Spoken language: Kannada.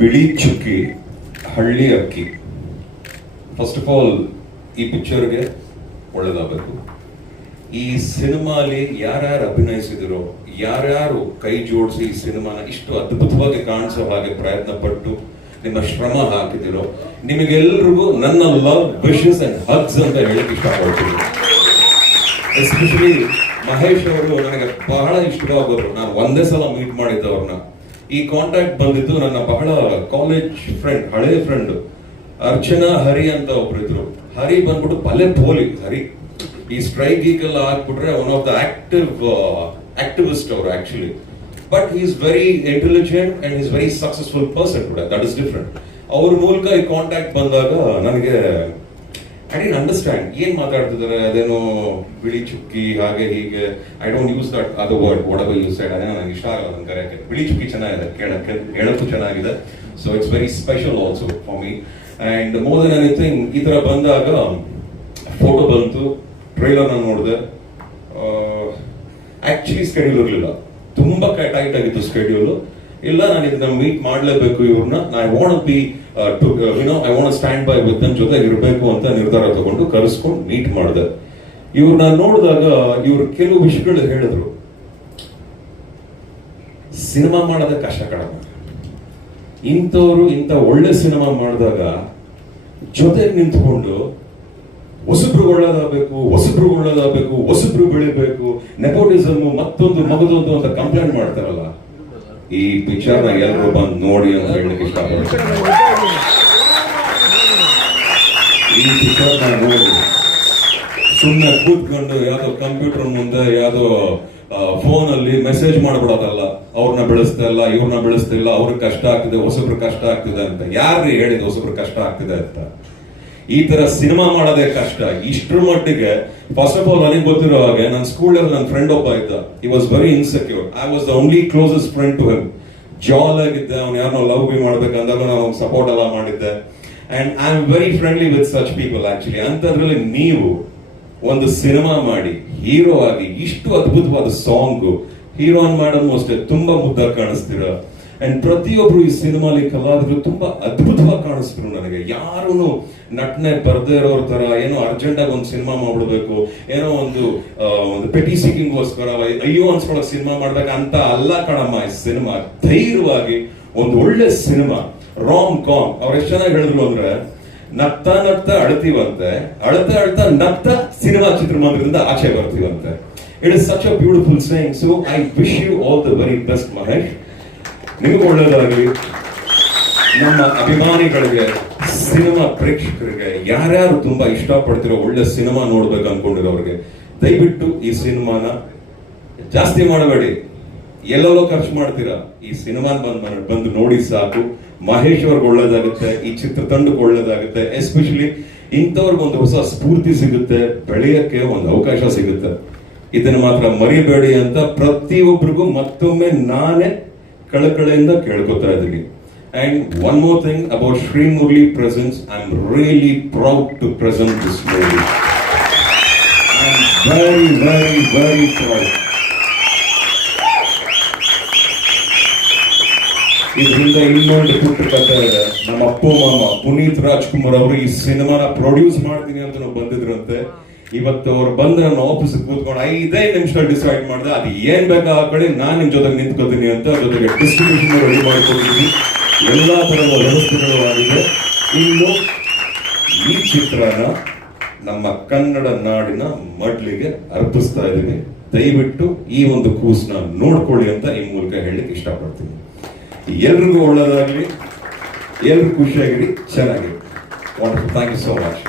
ಬಿಳಿ ಚುಕ್ಕಿ, ಹಳ್ಳಿ ಅಕ್ಕಿ. ಫಸ್ಟ್ ಆಫ್ ಆಲ್ ಈ ಪಿಕ್ಚರ್ಗೆ ಒಳ್ಳೇದಾಗಬೇಕು. ಈ ಸಿನಿಮಾಲಿ ಯಾರ್ಯಾರು ಅಭಿನಯಿಸಿದಿರೋ, ಯಾರ್ಯಾರು ಕೈ ಜೋಡಿಸಿ ಈ ಸಿನಿಮಾನ ಇಷ್ಟು ಅದ್ಭುತವಾಗಿ ಕಾಣಿಸೋ ಹಾಗೆ ಪ್ರಯತ್ನ ಪಟ್ಟು ನಿಮ್ಮ ಶ್ರಮ ಹಾಕಿದಿರೋ, ನಿಮಗೆಲ್ರಿಗೂ ನನ್ನ ಲವ್ ವಿಶಸ್ ಅಂಡ್ ಹಗ್ಸ್ ಅಂತ ಹೇಳಕ್ಕೆ ಇಷ್ಟಪಡ್ತೀನಿ. ಎಸ್ಪೆಷಲಿ ಮಹೇಶ್ ಅವರು ನನಗೆ ಬಹಳ ಇಷ್ಟವಾಗೋರು. ನಾನು ಒಂದೇ ಸಲ ಮೀಟ್ ಮಾಡಿದ್ದವ್ರನ್ನ ಈ ಕಾಂಟ್ಯಾಕ್ಟ್ ಬಂದಿದ್ದು ನನ್ನ ಬಹಳ ಕಾಲೇಜ್ ಫ್ರೆಂಡ್ ಹಳೆ ಫ್ರೆಂಡ್ ಅರ್ಚನಾ, ಹರಿ ಅಂತ ಒಬ್ರು ಇದ್ರು. ಹರಿ ಬಂದ್ಬಿಟ್ಟು ಭಲೆ ಪೋಲಿ, ಹರಿ. ಈ ಸ್ಟ್ರೈಕ್ ಗೀಕೆಲ್ಲ ಹಾಕ್ಬಿಟ್ರೆ one of the active activist ಅವರು actually but is very intelligent and is very successful person ಕೂಡ. ದಟ್ ಇಸ್ ಡಿಫ್ರೆಂಟ್ ಅವ್ರ ಮೂಲಕ ಈ ಕಾಂಟ್ಯಾಕ್ಟ್ ಬಂದಾಗ ನನಗೆ ಐ ಡಿಂಟ್ ಅಂಡರ್ಸ್ಟ್ಯಾಂಡ್ ಏನ್ ಮಾತಾಡ್ತಿದ್ದಾರೆ? ಅದೇನೋ ಬಿಳಿ ಚುಕ್ಕಿ, ಹಾಗೆ ಹೀಗೆ. ಐ ಡೋಂಟ್ ಯೂಸ್ ದಟ್ ಅದು ವರ್ಡ್ ವಾಟ್ ಯೂಸ್ ಸೈಡ್ ಅದೇ ನನಗೆ ಇಷ್ಟ ಆಗಲ್ಲ ಅಂತ ಕರೆಯಕ್ಕೆ ಬಿಳಿ ಚುಕ್ಕಿ ಚೆನ್ನಾಗಿದೆ. ಕೇಳಕ್ಕೆ ಹೇಳಕ್ಕೂ ಚೆನ್ನಾಗಿದೆ. So it's very special also for me and more than anything ಈ ಥರ ಬಂದಾಗ ಫೋಟೋ ಬಂತು ಟ್ರೈಲರ್ನ ನೋಡಿದೆ. ಆ್ಯಕ್ಚುಲಿ ಸ್ಕೆಡ್ಯೂಲ್ ಇರಲಿಲ್ಲ. ತುಂಬಾ ಟೈಟ್ ಆಗಿತ್ತು ಸ್ಕೆಡ್ಯೂಲ್ ಇಲ್ಲ, ನಾನು ಇದನ್ನ ಮೀಟ್ ಮಾಡಲೇಬೇಕು ಇವ್ರನ್ನ. I want be you know I want stand by with ನನ್ನ ಜೊತೆ ಇರಬೇಕು ಅಂತ ನಿರ್ಧಾರ ತಗೊಂಡು ಕರೆಸ್ಕೊಂಡು ಮೀಟ್ ಮಾಡಿದೆ. ಇವ್ರನ್ನ ನೋಡಿದಾಗ ಇವ್ರು ಕೆಲವು ವಿಷಯಗಳು ಹೇಳಿದ್ರು. ಸಿನಿಮಾ ಮಾಡೋದ ಕಷ್ಟ ಕಡಿಮೆ ಇಂಥವ್ರು ಇಂಥ ಒಳ್ಳೆ ಸಿನಿಮಾ ಮಾಡಿದಾಗ ಜೊತೆ ನಿಂತ್ಕೊಂಡು ಹೊಸಬ್ರು ಒಳ್ಳೇದಾಗಬೇಕು ಹೊಸಬ್ರು ಒಳ್ಳೇದಾಗಬೇಕು, ಹೊಸಬ್ರು ಬೆಳಿಬೇಕು, ನೆಪೋಟಿಸಮ್ ಮತ್ತೊಂದು ಮಗದೊಂದು ಅಂತ ಕಂಪ್ಲೇಂಟ್ ಮಾಡ್ತಾರಲ್ಲ. ಈ ಪಿಕ್ಚರ್ನ ಎಲ್ಲರೂ ಬಂದು ನೋಡಿ ಅಂತ ಹೇಳಲಿಕ್ಕೆ ಇಷ್ಟಪಡ್ತೀನಿ. ಈ ಪಿಕ್ಚರ್ನ ನೋಡಿ. ಸುಮ್ಮನೆ ಕೂತ್ಕೊಂಡು ಯಾವುದೋ ಕಂಪ್ಯೂಟರ್ ಮುಂದೆ ಯಾವುದೋ ಫೋನ್ ಅಲ್ಲಿ ಮೆಸೇಜ್ ಮಾಡ್ಬಿಡೋದಲ್ಲ. ಅವ್ರನ್ನ ಬೆಳೆಸ್ತಾ ಇಲ್ಲ, ಇವ್ರನ್ನ ಬೆಳೆಸ್ತಿಲ್ಲ ಅವ್ರಿಗೆ ಕಷ್ಟ ಆಗ್ತಿದೆ ಹೊಸಬ್ರು ಕಷ್ಟ ಆಗ್ತಿದೆ ಅಂತ. ಯಾರು ಹೇಳಿದ ಹೊಸಬ್ರು ಕಷ್ಟ ಆಗ್ತಿದೆ ಅಂತ? ಈ ತರ ಸಿನಿಮಾ ಮಾಡೋದೇ ಕಷ್ಟ. ಇಷ್ಟ್ರ ಮಟ್ಟಿಗೆ ಫಸ್ಟ್ ಆಫ್ ಆಲ್ ನನಗೆ ಗೊತ್ತಿರೋ ಹಾಗೆ ನನ್ನ ಸ್ಕೂಲಲ್ಲಿ ನನ್ನ ಫ್ರೆಂಡ್ ಒಬ್ಬ ಇದ್ದ. ಈ was very insecure I was the only closest friend to him ಜಾಲ್ ಆಗಿದ್ದೆ ಅವ್ನು ಯಾರನ್ನೋ ಲವ್ ಬಿ ಮಾಡ್ಬೇಕಂದಾಗ ನಾನು ಸಪೋರ್ಟ್ ಎಲ್ಲ ಮಾಡಿದ್ದೆ. And I am very friendly with such people actually ಅಂತದ್ರಲ್ಲಿ ನೀವು ಒಂದು ಸಿನಿಮಾ ಮಾಡಿ, ಹೀರೋ ಆಗಿ, ಇಷ್ಟು ಅದ್ಭುತವಾದ ಸಾಂಗ್ ಹೀರೋನ್ ಮಾಡಮ್ ಅಷ್ಟೇ, ತುಂಬಾ ಮುದ್ದಾಗಿ ಕಾಣಿಸ್ತೀರ. ಅಂಡ್ ಪ್ರತಿಯೊಬ್ರು ಈ ಸಿನಿಮಾಲಿ ಕಲಾವಿದರು ತುಂಬಾ ಅದ್ಭುತವಾಗಿ ಕಾಣಿಸ್ತಿದ್ರು ನನಗೆ. ಯಾರು ನಟನೆ ಬರ್ದೇ ಇರೋರ್ ತರ ಏನೋ ಅರ್ಜೆಂಟ್ ಆಗಿ ಒಂದು ಸಿನಿಮಾ ಮಾಡ್ಬಿಡ್ಬೇಕು, ಏನೋ ಒಂದು ಒಂದು ಪೆಟಿ ಸಿಕ್ಕಿಂಗ್ಗೋಸ್ಕರ ಅಯ್ಯೋ ಅನ್ಸ್ಕೊಳಕ್ ಸಿನಿಮಾ ಮಾಡ್ಬೇಕು ಅಂತ ಅಲ್ಲ ಕಣಮ್ಮ ಈ ಸಿನಿಮಾ. ಧೈರ್ಯವಾಗಿ ಒಂದು ಒಳ್ಳೆ ಸಿನಿಮಾ. ರಾಮ್ ಕಾಮ್ ಅವ್ರು ಎಷ್ಟು ಚೆನ್ನಾಗಿ ಹೇಳಿದ್ರು ಅಂದ್ರೆ, ನಗ್ತಾ ನಗ್ತಾ ಅಳ್ತೀವಂತೆ, ಅಳ್ತಾ ಅಳ್ತಾ ನಗ್ತಾ ಸಿನಿಮಾ ಚಿತ್ರಮಂದಿರದಿಂದ ಆಚೆ ಬರ್ತೀವಂತೆ. It is such a beautiful saying so I wish you all the very best Mahesh ನಿಮಗೆ ಒಳ್ಳೇದಾಗಲಿ. ನಮ್ಮ ಅಭಿಮಾನಿಗಳಿಗೆ, ಸಿನಿಮಾ ಪ್ರೇಕ್ಷಕರಿಗೆ, ಯಾರ್ಯಾರು ತುಂಬಾ ಇಷ್ಟಪಡ್ತಿರೋ ಒಳ್ಳೆ ಸಿನಿಮಾ ನೋಡ್ಬೇಕು ಅನ್ಕೊಂಡಿರೋರಿಗೆ, ದಯವಿಟ್ಟು ಈ ಸಿನಿಮಾನ ಜಾಸ್ತಿ ಮಾಡಬೇಡಿ. ಎಲ್ಲೆಲ್ಲೋ ಖರ್ಚು ಮಾಡ್ತೀರಾ? ಈ ಸಿನಿಮಾ ಬಂದ್ ಬಂದು ನೋಡಿ ಸಾಕು. ಮಹೇಶ್ ಅವ್ರಿಗೆ ಒಳ್ಳೇದಾಗುತ್ತೆ, ಈ ಚಿತ್ರತಂಡಕ್ಕೆ ಒಳ್ಳೇದಾಗುತ್ತೆ, ಎಸ್ಪೆಷಲಿ ಇಂಥವ್ರಿಗೆ ಒಂದು ಹೊಸ ಸ್ಫೂರ್ತಿ ಸಿಗುತ್ತೆ, ಬೆಳೆಯಕ್ಕೆ ಒಂದು ಅವಕಾಶ ಸಿಗುತ್ತೆ. ಇದನ್ನು ಮಾತ್ರ ಮರಿಬೇಡಿ ಅಂತ ಪ್ರತಿಯೊಬ್ಬರಿಗೂ ಮತ್ತೊಮ್ಮೆ ನಾನೇ ಕಳಕಳೆಯಿಂದ ಕೇಳ್ಕೊತಾ ಇದ್ದೀನಿ. And one more thing about Shri Murali presence I am really proud to present this movie very very very proud ಇದರಿಂದ ಇನ್ನೊಂದು ಪುಟ್ಟ ಕಥೆ ಇದೆ. ನಮ್ಮ ಅಪ್ಪು, ಮಾಮ ಪುನೀತ್ ರಾಜ್ಕುಮಾರ್ ಅವರು ಈ ಸಿನಿಮಾನ ಪ್ರೊಡ್ಯೂಸ್ ಮಾಡ್ತೀನಿ ಅಂತ ಬಂದಿದ್ರಂತೆ. ಇವತ್ತು ಅವ್ರು ಬಂದು ನನ್ನ ಆಫೀಸ್ ಕೂತ್ಕೊಂಡು ಐದೇ ನಿಮಿಷ ಡಿಸೈಡ್ ಮಾಡಿದೆ ಅದು ಏನ್ ಬೇಕಾ ಹಾಕೊಳ್ಳಿ ನಾನ್ ನಿಮ್ ಜೊತೆಗೆ ನಿಂತ್ಕೋತೀನಿ ಅಂತ ಜೊತೆಗೆ ಡಿಸ್ಟ್ರಿಬ್ಯೂಷನ್ ರೆಡಿ ಮಾಡ್ಕೊಂಡಿದ್ದೀನಿ ಎಲ್ಲಾ ತರದ ವ್ಯವಸ್ಥೆಗಳು ಆಗಿದೆ. ಇನ್ನು ಈ ಚಿತ್ರನ ನಮ್ಮ ಕನ್ನಡ ನಾಡಿನ ಮಡ್ಲಿಗೆ ಅರ್ಪಿಸ್ತಾ ಇದ್ದೀನಿ. ದಯವಿಟ್ಟು ಈ ಒಂದು ಕೂಸ್ನ ನೋಡ್ಕೊಳ್ಳಿ ಅಂತ ಈ ಮೂಲಕ ಹೇಳಲಿಕ್ಕೆ ಇಷ್ಟಪಡ್ತೀನಿ. ಎಲ್ರಿಗೂ ಒಳ್ಳೇದಾಗ್ಲಿ. ಎಲ್ರು ಖುಷಿಯಾಗಿರಿ. ಚೆನ್ನಾಗಿರಿ. Thank you so much